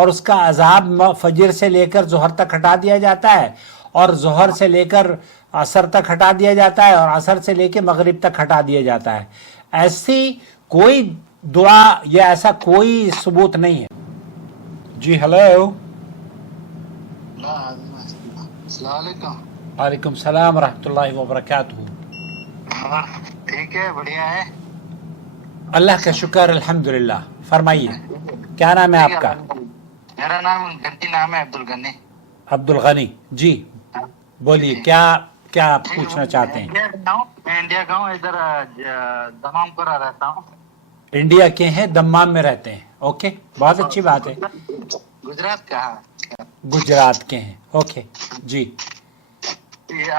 اور اس کا عذاب فجر سے لے کر ظہر تک ہٹا دیا جاتا ہے، اور ظہر سے لے کر عصر تک ہٹا دیا جاتا ہے، اور عصر سے لے کے مغرب تک ہٹا دیا جاتا ہے۔ ایسی کوئی دعا یا ایسا کوئی ثبوت نہیں ہے۔ جی ہلو، السلام علیکم۔ وعلیکم السلام ورحمۃ اللہ وبرکاتہ۔ ٹھیک ہے، بڑھیا ہے، اللہ کا شکر، الحمدللہ۔ فرمائیے کیا نام ہے آپ کا؟ میرا نام غنی نام ہے، عبد الغنی۔ عبد الغنی جی، بولیے کیا آپ پوچھنا چاہتے ہیں؟ میں انڈیا کا ہوں، ادھر دمام پورہ رہتا ہوں۔ انڈیا کے ہیں، دمام میں رہتے ہیں، اوکے، بہت اچھی بات ہے۔ گجرات کا گجرات کے ہیں، اوکے جی۔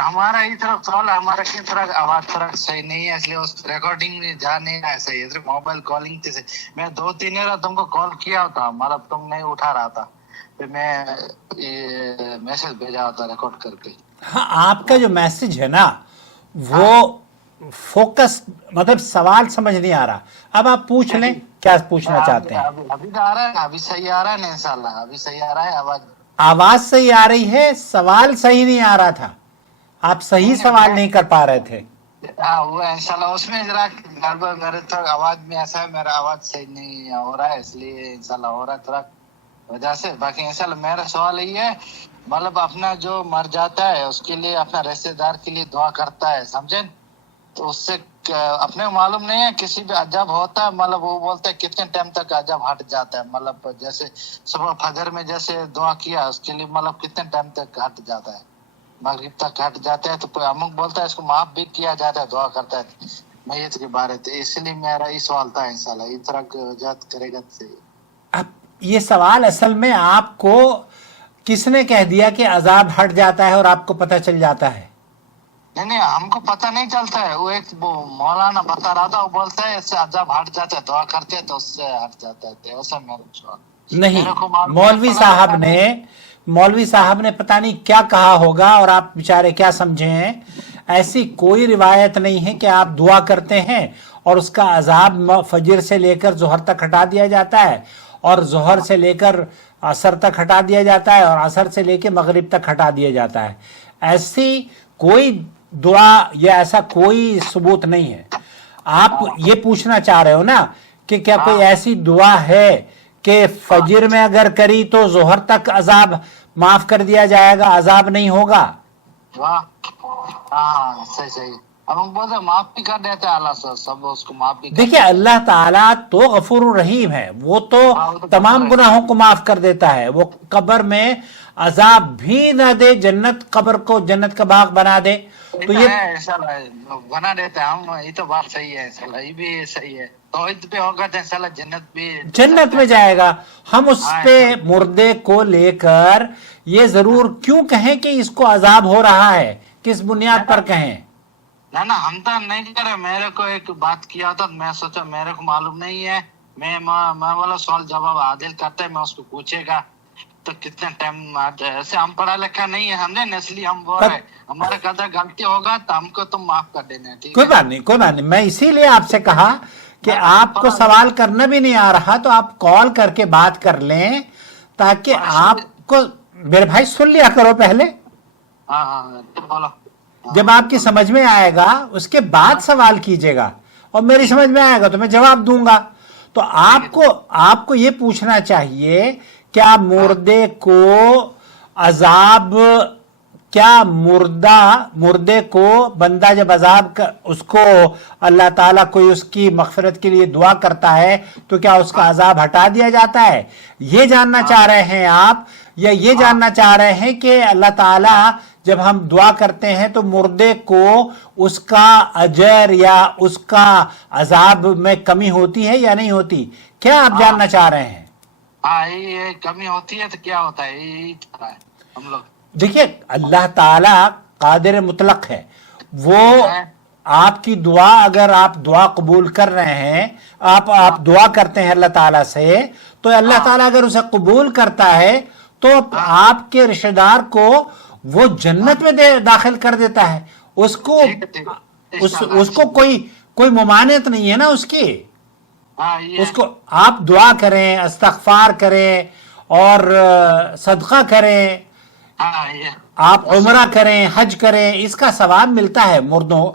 ہمارا اس طرف سوال ہے، ہمارا کس طرح آواز تھوڑا صحیح نہیں ہے، اس لیے اس ریکارڈنگ میں جا نہیں رہا ہے صحیح، صرف موبائل کالنگ سے۔ میں 2-3 بار تم کو کال کیا تھا، مطلب تم نہیں اٹھا رہا تھا، پھر میں میسج بھیجا تھا ریکارڈ کر کے۔ ہاں، آپ کا جو میسج ہے نا وہ فوکس، مطلب سوال سمجھ نہیں آ رہا۔ اب آپ پوچھ لیں کیا پوچھنا چاہتے ہیں۔ ابھی تو آ رہا ہے، ابھی صحیح آ رہا ہے نا، انشاءاللہ ابھی صحیح آ رہا ہے آواز۔ آواز صحیح آ رہی ہے، سوال صحیح نہیں آ رہا تھا، آپ صحیح سوال نہیں کر پا رہے تھے۔ ہاں وہ انشاءاللہ اس میں ذرا گڑبڑ، میرے تھوڑا آواز میں ایسا ہے، میرا آواز صحیح نہیں ہو رہا ہے، اس لیے انشاءاللہ ہو رہا ہے تھوڑا وجہ سے۔ باقی انشاءاللہ میرا سوال یہ ہے، مطلب اپنا جو مر جاتا ہے اس کے لیے، اپنا رشتے دار کے لیے دعا کرتا ہے، سمجھیں؟ تو اس سے اپنے معلوم نہیں ہے کسی بھی عجب ہوتا ہے، مطلب وہ بولتے ہیں کتنے ٹائم تک عجب ہٹ جاتا ہے، مطلب جیسے صبح فجر میں جیسے دعا کیا اس کے لیے مطلب کتنے ٹائم تک ہٹ جاتا ہے، مغرب تک ہٹ جاتا ہے، تو کوئی امک بولتا ہے اس کو معاف بھی کیا جاتا ہے، دعا کرتا ہے میت کے بارے میں۔ اس لیے میرا یہ سوال تھا، انشاءاللہ اس طرح کی وجہت کرے گا صحیح۔ اب یہ سوال اصل میں آپ کو کس نے کہہ دیا کہ عذاب ہٹ جاتا ہے اور آپ کو پتہ چل جاتا ہے؟ نہیں ہم کو پتہ نہیں چلتا ہے، وہ ایک مولانا بتا رہا تھا، وہ بولتا ہے اس سے عذاب ہٹ جاتا ہے، دعا کرتے ہیں تو اس سے ہٹ جاتا ہے، ایسا میرا سوال۔ نہیں، مولوی صاحب نے پتہ نہیں کیا کہا ہوگا اور آپ بیچارے کیا سمجھے ہیں۔ ایسی کوئی روایت نہیں ہے کہ آپ دعا کرتے ہیں اور اس کا عذاب فجر سے لے کر ظہر تک ہٹا دیا جاتا ہے، اور ظہر سے لے کر عصر تک ہٹا دیا جاتا ہے، اور عصر سے لے کے مغرب تک ہٹا دیا جاتا ہے۔ ایسی کوئی دعا یا ایسا کوئی ثبوت نہیں ہے۔ آپ یہ پوچھنا چاہ رہے ہو نا کہ کیا کوئی ایسی دعا ہے کہ فجر میں اگر کری تو ظہر تک عذاب معاف کر دیا جائے گا، عذاب نہیں ہوگا؟ ہاں صحیح، اب ہم بولتے ہیں معاف بھی کر دیتے ہیں اللہ سے، سب اس کو معاف بھی کر دیکھیے اللہ تعالیٰ تو غفور الرحیم ہے، وہ تو تمام گناہوں کو معاف کر دیتا ہے، وہ قبر میں عذاب بھی نہ دے، جنت قبر کو جنت کا باغ بنا دے تو یہ بنا دیتے ہیں ہم، یہ تو بات صحیح ہے، انشاءاللہ یہ بھی صحیح ہے، توحید پہ ہوگا تو انشاءاللہ جنت میں جائے گا۔ ہم اس پہ مردے کو لے کر یہ ضرور کیوں کہیں کہ اس کو عذاب ہو رہا ہے، کس بنیاد پر کہیں؟ نہ ہم تو نہیں کہہ رہے، میرے کو ایک بات کیا تھا، میں سوچا میرے کو معلوم نہیں ہے، میں والا سوال جواب عادل کرتا ہے، میں اس کو پوچھے گا تو کتنے ٹائم ایسے ہم پڑھا لکھا نہیں ہے، ہم نے اس لیے ہم بول رہے ہمارا قدر غلطی ہوگا تو ہم کو تم معاف کر دینا، ٹھیک ہے؟ کوئی بات نہیں، میں اسی لیے آپ سے کہا کہ آپ کو سوال کرنا بھی نہیں آ رہا تو آپ کال کر کے بات کر لیں، تاکہ آپ کو، میرے بھائی سن لیا کرو پہلے، بولو، جب آپ کی سمجھ میں آئے گا اس کے بعد سوال کیجئے گا، اور میری سمجھ میں آئے گا تو میں جواب دوں گا۔ تو آپ کو یہ پوچھنا چاہیے کیا مردے کو عذاب، کیا مردے کو بندہ جب عذاب اس کو اللہ تعالیٰ کوئی اس کی مغفرت کے لیے دعا کرتا ہے تو کیا اس کا عذاب ہٹا دیا جاتا ہے؟ یہ جاننا چاہ رہے ہیں آپ، یا یہ جاننا چاہ رہے ہیں کہ اللہ تعالیٰ جب ہم دعا کرتے ہیں تو مردے کو اس کا اجر یا اس کا عذاب میں کمی ہوتی ہے یا نہیں ہوتی؟ کیا آپ جاننا چاہ رہے ہیں؟ یہ کمی ہوتی ہے تو کیا ہوتا ہے، یہی ہم لوگ دیکھیے اللہ تعالیٰ قادر مطلق ہے، وہ آپ کی دعا، اگر آپ دعا قبول کر رہے ہیں، آپ دعا کرتے ہیں اللہ تعالیٰ سے، تو اللہ تعالیٰ اگر اسے قبول کرتا ہے تو آپ کے رشتہ دار کو وہ جنت میں داخل کر دیتا ہے، اس کو کوئی ممانعت نہیں ہے نا اس کی، اس کو آپ دعا کریں، استغفار کریں اور صدقہ کریں، ہاں یہ آپ عمرہ کریں، حج کریں، اس کا ثواب ملتا ہے مردوں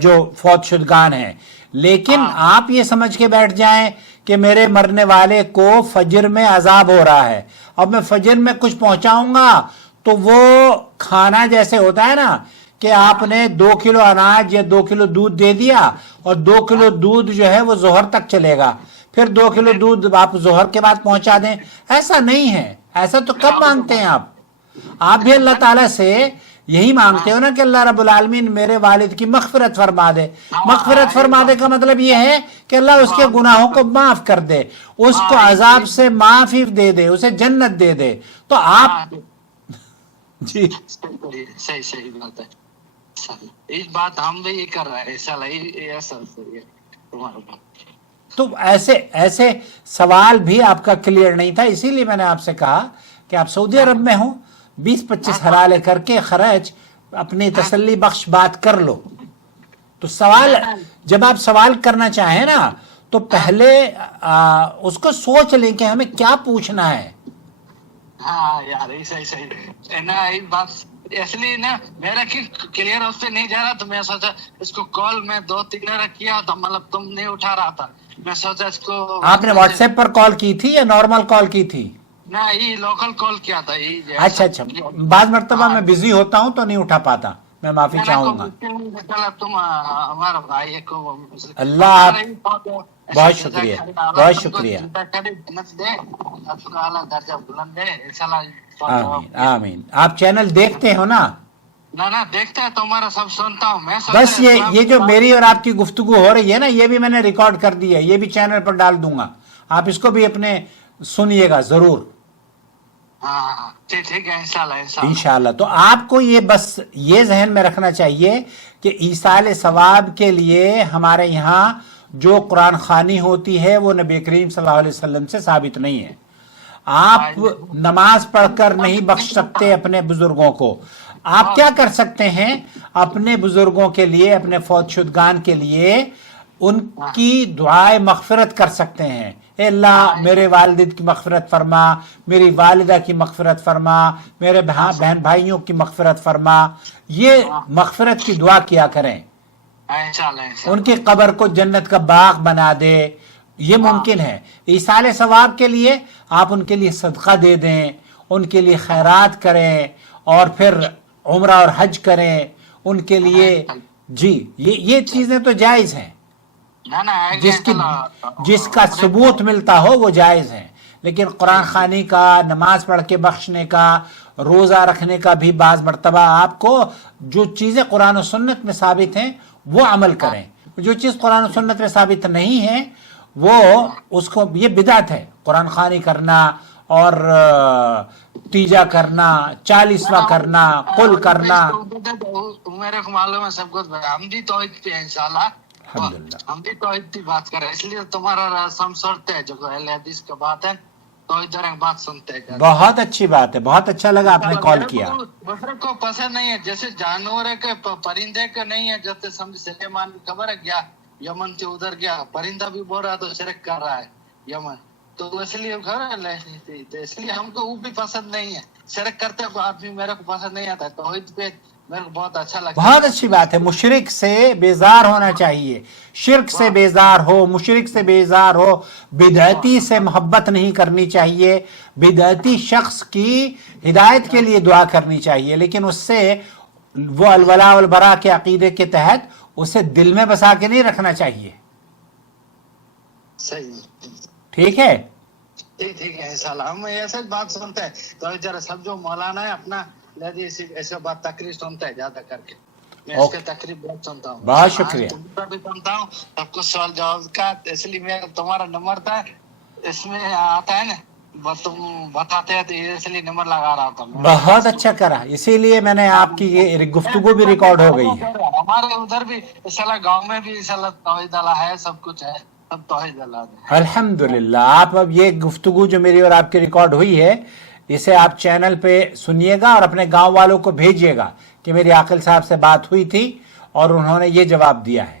جو فوت شدگان ہیں. لیکن آپ یہ سمجھ کے بیٹھ جائیں کہ میرے مرنے والے کو فجر میں عذاب ہو رہا ہے، اب میں فجر میں کچھ پہنچاؤں گا تو وہ کھانا جیسے ہوتا ہے نا کہ آپ نے 2 کلو اناج یا 2 کلو دودھ دے دیا اور 2 کلو دودھ جو ہے وہ ظہر تک چلے گا، پھر 2 کلو دودھ آپ ظہر کے بعد پہنچا دیں. ایسا نہیں ہے. ایسا تو کب مانگتے ہیں آپ بھی اللہ تعالیٰ سے یہی مانگتے ہو نا کہ اللہ رب العالمین میرے والد کی مغفرت فرما دے. مغفرت فرما دے کا مطلب یہ ہے کہ اللہ اس کے گناہوں کو معاف کر دے، اس کو عذاب سے معافی دے دے، اسے جنت دے دے. تو آپ جی صحیح بات ہے. اس بات ہم بھی یہ کر رہے ہیں. تو ایسے سوال بھی آپ کا کلیئر نہیں تھا، اسی لیے میں نے آپ سے کہا کہ آپ سعودی عرب میں ہوں، 20-25 حلالے کر کے خرچ اپنی تسلی بخش بات کر لو. تو سوال جب آپ سوال کرنا چاہیں نا تو پہلے اس کو سوچ لیں کہ ہمیں کیا پوچھنا ہے. ہاں یار صحیح نا. ایک بات اس لیے نا میرا کلیئر اس پہ نہیں جا رہا تو میں سوچا اس کو کال میں 2-3 کیا تھا، مطلب تم نہیں اٹھا رہا تھا. میں سوچا اس کو آپ نے واٹس ایپ پر کال کی تھی یا نارمل کال کی تھی؟ نہ یہ لوکل کال کیا تھا. اچھا بعض مرتبہ میں بزی ہوتا ہوں تو نہیں اٹھا پاتا، میں معافی چاہوں گا. تم ہمارا بھائی کو اللہ بہت شکریہ، بہت شکریہ. آمین آمین. آپ چینل دیکھتے ہو نا؟ نہ دیکھتا ہے تمہارا سب سنتا ہوں میں. بس یہ جو میری اور آپ کی گفتگو ہو رہی ہے نا، یہ بھی میں نے ریکارڈ کر دی ہے، یہ بھی چینل پر ڈال دوں گا، آپ اس کو بھی اپنے سنیے گا ضرور. ہاں ٹھیک ہے انشاءاللہ. تو آپ کو یہ بس یہ ذہن میں رکھنا چاہیے کہ ایصال ثواب کے لیے ہمارے یہاں جو قرآن خوانی ہوتی ہے وہ نبی کریم صلی اللہ علیہ وسلم سے ثابت نہیں ہے. آپ نماز پڑھ کر نہیں بخش سکتے اپنے بزرگوں کو. آپ کیا کر سکتے ہیں اپنے بزرگوں کے لیے، اپنے فوت شدگان کے لیے ان کی دعائے مغفرت کر سکتے ہیں. اے اللہ میرے والد کی مغفرت فرما، میری والدہ کی مغفرت فرما، میرے بہن بھائیوں کی مغفرت فرما. یہ مغفرت کی دعا کیا کریں. ان کی قبر کو جنت کا باغ بنا دے. یہ ممکن ہے. ایصال ثواب کے لیے آپ ان کے لیے صدقہ دے دیں، ان کے لیے خیرات کریں اور پھر عمرہ اور حج کریں ان کے لیے. جی یہ چیزیں تو جائز ہیں، جس کا ثبوت ملتا ہو وہ جائز ہیں. لیکن قرآن خوانی کا، نماز پڑھ کے بخشنے کا، روزہ رکھنے کا بھی بعض مرتبہ آپ کو جو چیزیں قرآن و سنت میں ثابت ہیں وہ عمل کریں. جو چیز قرآن و سنت میں ثابت نہیں ہے وہ اس کو یہ بدعت ہے. قرآن خوانی کرنا اور تیجا کرنا، 40واں کرنا، قل کرنا. میرے کو معلوم ہے سب کچھ. ہم بھی توحید پہ ہیں انشاءاللہ. ہم بھی توحید کی بات کریں، اس لیے تمہارا رسم سنتے ہیں جو اہل حدیث کا بات ہے تو ادھر بات سنتے ہیں. بہت اچھی بات ہے، بہت اچھا لگا آپ نے کال کیا. دوسرے کو پسند نہیں ہے جیسے جانور کے پرندے کا نہیں ہے. جب سمجھ سلیمان کی خبر ہے گیا یمن سے ادھر گیا، پرندہ بھی بول رہا تو شرک کر رہا ہے یمن، تو اس لیے اس لیے ہم کو وہ بھی پسند نہیں ہے. شرک کرتے آدمی میرے کو پسند نہیں آتا. توحید پہ میرے کو بہت اچھا لگتا ہے. بہت اچھی بات ہے. مشرک سے بیزار ہونا چاہیے، شرک سے بیزار ہو، مشرک سے بیزار ہو. بدعتی سے محبت نہیں کرنی چاہیے، بدعتی شخص کی ہدایت کے لیے دعا کرنی چاہیے، لیکن اس سے وہ الولاء والبراء کے عقیدے کے تحت اسے دل میں بسا کے نہیں رکھنا چاہیے. صحیح ٹھیک ہے. ٹھیک ہے انشاءاللہ. ہم ایسے بات سنتے ہیں تو ذرا سب جو مولانا ہے اپنا ایسے بات تقریر سنتا ہے زیادہ کر کے. میں اس کے تقریب بہت سنتا ہوں. بہت شکریہ. بھی سنتا ہوں سب کچھ سوال جواب کا. اس لیے میں تمہارا نمبر تھا اس میں آتا ہے نا تم بتاتے ہیں تو اس لیے نمبر لگا رہا تھا. بہت اچھا کرا، اسی لیے میں نے آپ کی یہ گفتگو بھی ریکارڈ ہو گئی ہے. ہمارے ادھر بھی انشاءاللہ گاؤں میں بھی انشاءاللہ توحید اللہ ہے، سب کچھ ہے، سب توحید اللہ ہے. الحمدللہ. آپ اب یہ گفتگو جو میری اور آپ کی ریکارڈ ہوئی ہے اسے آپ چینل پہ سنیے گا اور اپنے گاؤں والوں کو بھیجیے گا کہ میری عاقل صاحب سے بات ہوئی تھی اور انہوں نے یہ جواب دیا ہے.